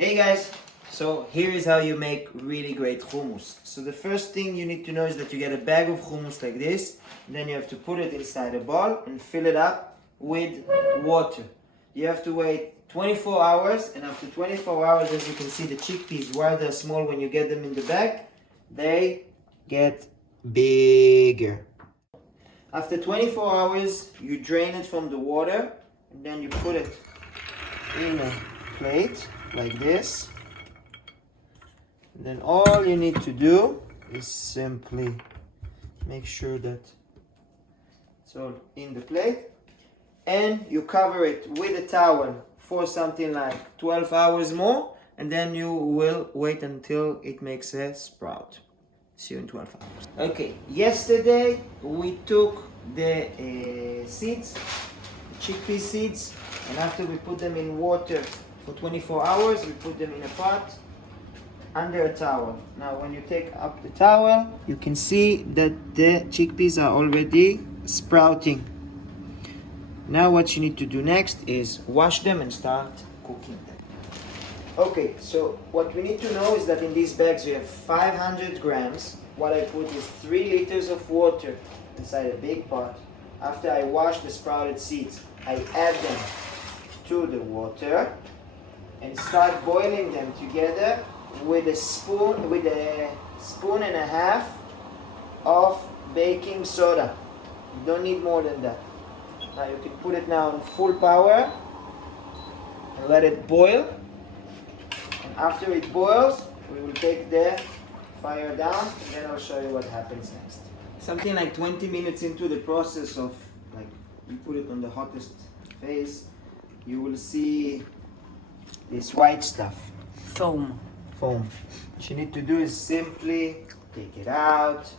Hey guys, so here is how you make really great hummus. So the first thing you need to know is that you get a bag of hummus like this, and then you have to put it inside a bowl and fill it up with water. You have to wait 24 hours, and after 24 hours, as you can see, the chickpeas, while they're small, when you get them in the bag, they get bigger. After 24 hours, you drain it from the water, and then you put it in a plate like this. And then all you need to do is simply make sure that it's all in the plate, and you cover it with a towel for something like 12 hours more, and then you will wait until it makes a sprout. See you in 12 hours. Okay, yesterday we took the seeds, chickpea seeds, and after we put them in water for 24 hours, we put them in a pot under a towel. Now when you take up the towel, you can see that the chickpeas are already sprouting. Now what you need to do next is wash them and start cooking them. Okay, so what we need to know is that in these bags you have 500 grams. What I put is 3 liters of water inside a big pot. After I wash the sprouted seeds, I add them to the water and start boiling them together with a spoon and a half of baking soda. You don't need more than that. Now you can put it now on full power and let it boil. And after it boils, we will take the fire down, and then I'll show you what happens next. Something like 20 minutes into the process of, like, you put it on the hottest phase, you will see this white stuff. Foam. What you need to do is simply take it out.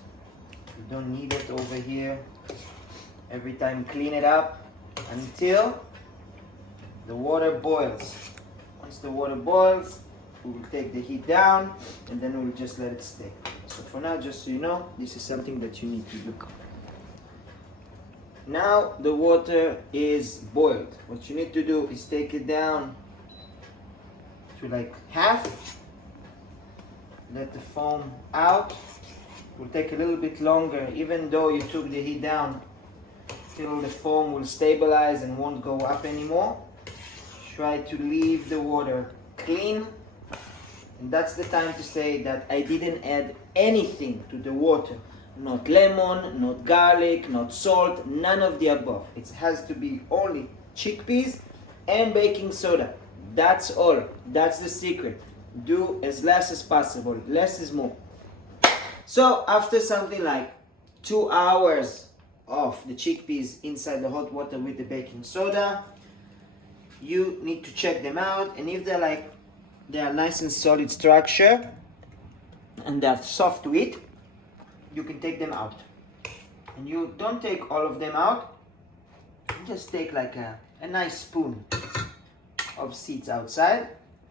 You don't need it over here. Every time clean it up until the water boils. Once the water boils, we will take the heat down, and then we'll just let it stay. So for now, just so you know, this is something that you need to do. Now the water is boiled. What you need to do is take it down to like half. Let the foam out. It will take a little bit longer, even though you took the heat down, till the foam will stabilize and won't go up anymore. Try to leave the water clean. And that's the time to say that I didn't add anything to the water. Not lemon, not garlic, not salt, none of the above. It has to be only chickpeas and baking soda. That's all. That's the secret. Do as less as possible. Less is more. So after something like 2 hours of the chickpeas inside the hot water with the baking soda, you need to check them out, and if they are nice and solid structure and they're soft to eat, you can take them out. And you don't take all of them out, just take like a nice spoon of seeds outside,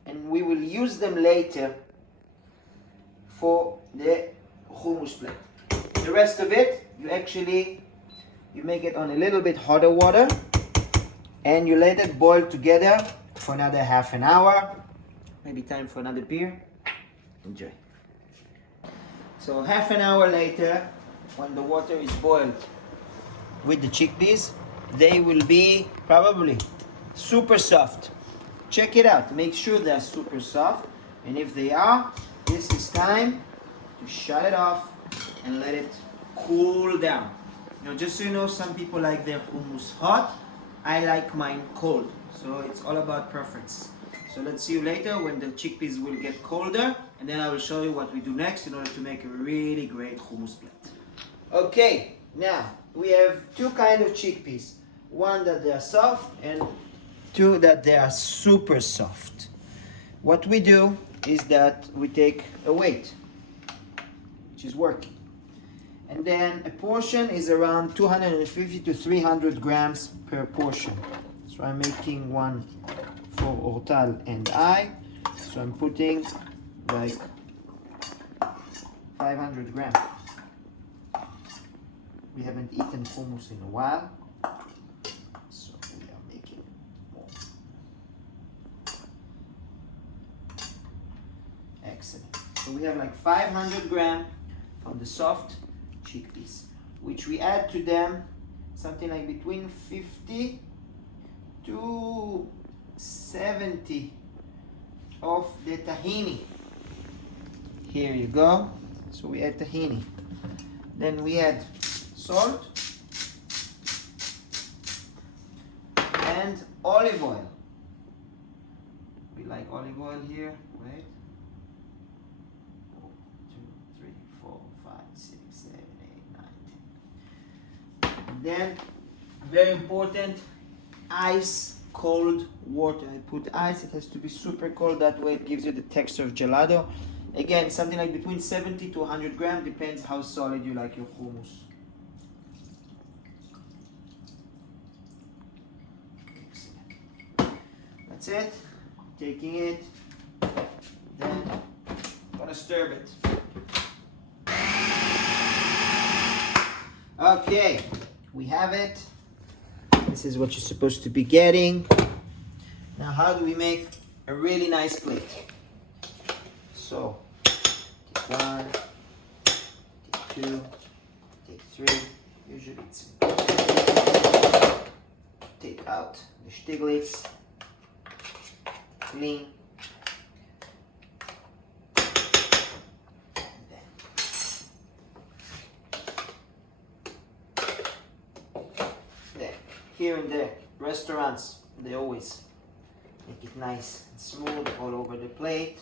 and we will use them later for the hummus plate. The rest of it, you make it on a little bit hotter water, and you let it boil together for another half an hour. Maybe time for another beer. Enjoy. So half an hour later, when the water is boiled with the chickpeas, they will be probably super soft. Check it out. Make sure they're super soft. And if they are, this is time to shut it off and let it cool down. Just so you know, some people like their hummus hot. I like mine cold. So it's all about preference. So let's see you later when the chickpeas will get colder, and then I will show you what we do next in order to make a really great hummus plate. Okay, now we have two kinds of chickpeas. One that they are soft and two that they are super soft. What we do is that we take a weight, which is working. And then a portion is around 250 to 300 grams per portion. So I'm making one for Ortal and I. So I'm putting like 500 grams. We haven't eaten hummus in a while, so we are making more. Excellent. So we have like 500 grams from the soft chickpeas, which we add to them something like between 50 to 70 of the tahini. Here you go. So we add tahini. Then we add salt and olive oil. We like olive oil here. Wait. 1, 2, 3, 4, 5, 6, 7, 8, 9, 10. And then, very important, ice cold water. I put ice, it has to be super cold, that way it gives you the texture of gelato. Again, something like between 70 to 100 grams, depends how solid you like your hummus. That's it. Taking it, then gonna stir it. Okay, we have it. This is what you're supposed to be getting. Now, how do we make a really nice plate? So, take 1, take 2, take 3. Usually it's take out the Stiglitz. Clean. There. Here in the restaurants, they always make it nice and smooth all over the plate.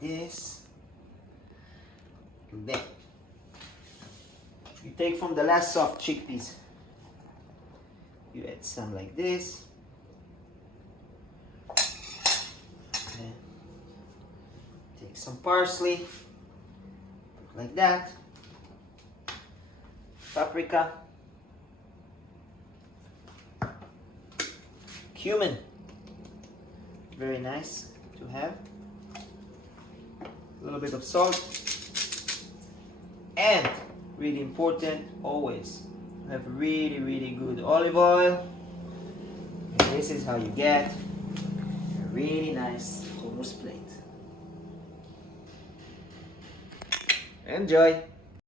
This. And then you take from the last soft chickpeas. You add some like this. Then take some parsley, like that. Paprika. Cumin. Very nice to have. A little bit of salt. And, really important, always have really, really good olive oil. And this is how you get a really nice hummus plate. Enjoy!